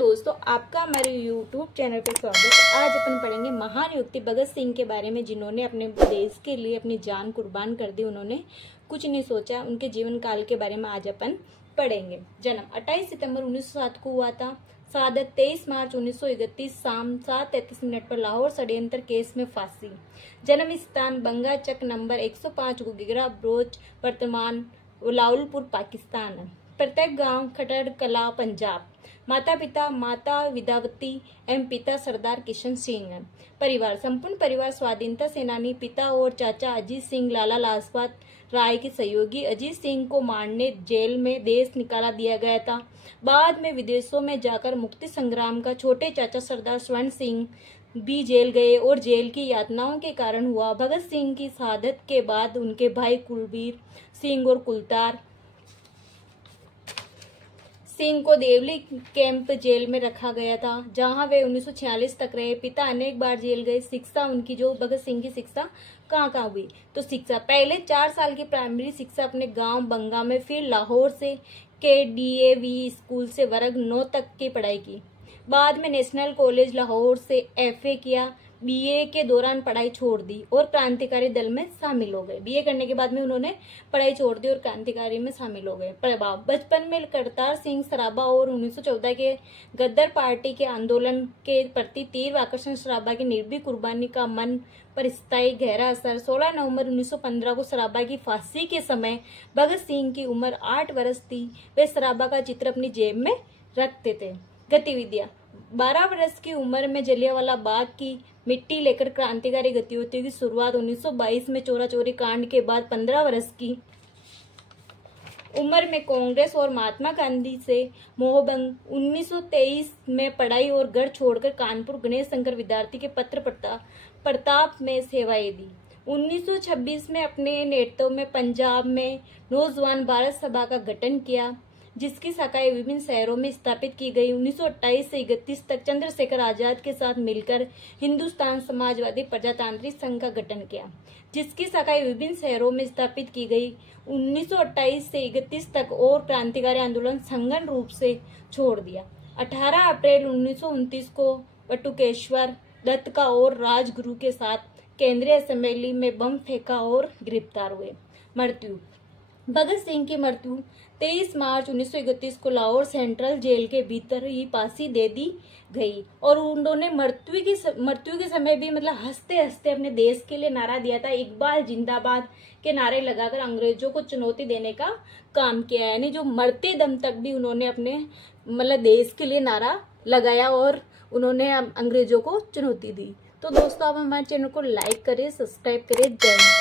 दोस्तों, आपका हमारे YouTube चैनल पर स्वागत। आज अपन पढ़ेंगे महान व्यक्ति भगत सिंह के बारे में, जिन्होंने अपने देश के लिए अपनी जान कुर्बान कर दी। उन्होंने कुछ नहीं सोचा। उनके जीवन काल के बारे में आज अपन पढ़ेंगे। जन्म 28 सितंबर 1907 को हुआ था। शहादत 23 मार्च 1931 शाम 7:33 पर लाहौर षड्यंत्र केस में फांसी। जन्म स्थान बंगा चक नंबर 105 गुगिगरा ब्रोच, वर्तमान लाहौलपुर पाकिस्तान। प्रत्येक गांव खटर कला पंजाब। माता पिता माता विद्यावती एवं पिता सरदार किशन सिंह। परिवार संपूर्ण परिवार स्वाधीनता सेनानी। पिता और चाचा अजीत सिंह लाला लाजपत राय के सहयोगी। अजीत सिंह को मारने जेल में देश निकाला दिया गया था। बाद में विदेशों में जाकर मुक्ति संग्राम का छोटे चाचा सरदार स्वर्ण सिंह भी जेल गए और जेल की यातनाओं के कारण हुआ। भगत सिंह की शहादत के बाद उनके भाई कुलबीर सिंह और कुलतार सिंह को देवली कैंप जेल में रखा गया था, जहां वे 1946 तक रहे। पिता अनेक बार जेल गए। शिक्षा उनकी, जो भगत सिंह की शिक्षा कहाँ हुई, तो शिक्षा पहले 4 साल की प्राइमरी शिक्षा अपने गांव बंगा में, फिर लाहौर से के DAV स्कूल से वर्ग 9 तक की पढ़ाई की। बाद में नेशनल कॉलेज लाहौर से FA किया। BA के दौरान पढ़ाई छोड़ दी और क्रांतिकारी दल में शामिल हो गए। BA करने के बाद में उन्होंने पढ़ाई छोड़ दी और क्रांतिकारी में शामिल हो गए। प्रभाव बचपन में करतार सिंह सराबा और 1914 के गद्दार पार्टी के आंदोलन के प्रति तीव्र आकर्षण। सराबा की निर्भीक कुर्बानी का मन पर स्थायी गहरा असर। 16 नवंबर 1915 को सराबा की फांसी के समय भगत सिंह की उम्र 8 वर्ष थी। वे सराबा का चित्र अपनी जेब में रखते थे। गतिविधियां 12 वर्ष की उम्र में जलियांवाला बाग की मिट्टी लेकर क्रांतिकारी गतिविधियों की शुरुआत। 1922 में चोरा चोरी कांड के बाद 15 वर्ष की उम्र में कांग्रेस और महात्मा गांधी से मोहभंग। 1923 में पढ़ाई और घर छोड़कर कानपुर गणेश शंकर विद्यार्थी के पत्र प्रताप में सेवाएं दी। 1926 में अपने नेतृत्व में पंजाब में नौजवान भारत सभा का गठन किया, जिसकी शाखाएं विभिन्न शहरों में स्थापित की गई। 1928 से 31 तक चंद्रशेखर आजाद के साथ मिलकर हिंदुस्तान समाजवादी प्रजातांत्रिक संघ का गठन किया, जिसकी शाखाएं विभिन्न शहरों में स्थापित की गई। 1928 से 31 तक और क्रांतिकारी आंदोलन संगठन रूप से छोड़ दिया। 18 अप्रैल 1929 को बटुकेश्वर दत्त का और राजगुरु के साथ केंद्रीय असेंबली में बम फेंका और गिरफ्तार हुए। मृत्यु भगत सिंह की मृत्यु 23 मार्च 1931 को लाहौर सेंट्रल जेल के भीतर ही फांसी दे दी गई। और उन्होंने मृत्यु के समय भी हंसते हंसते अपने देश के लिए नारा दिया था, इकबाल जिंदाबाद के नारे लगाकर अंग्रेजों को चुनौती देने का काम किया। यानी जो मरते दम तक भी उन्होंने अपने देश के लिए नारा लगाया और उन्होंने अंग्रेजों को चुनौती दी। तो दोस्तों, आप हमारे चैनल को लाइक करें, सब्सक्राइब करें। जय हिंद।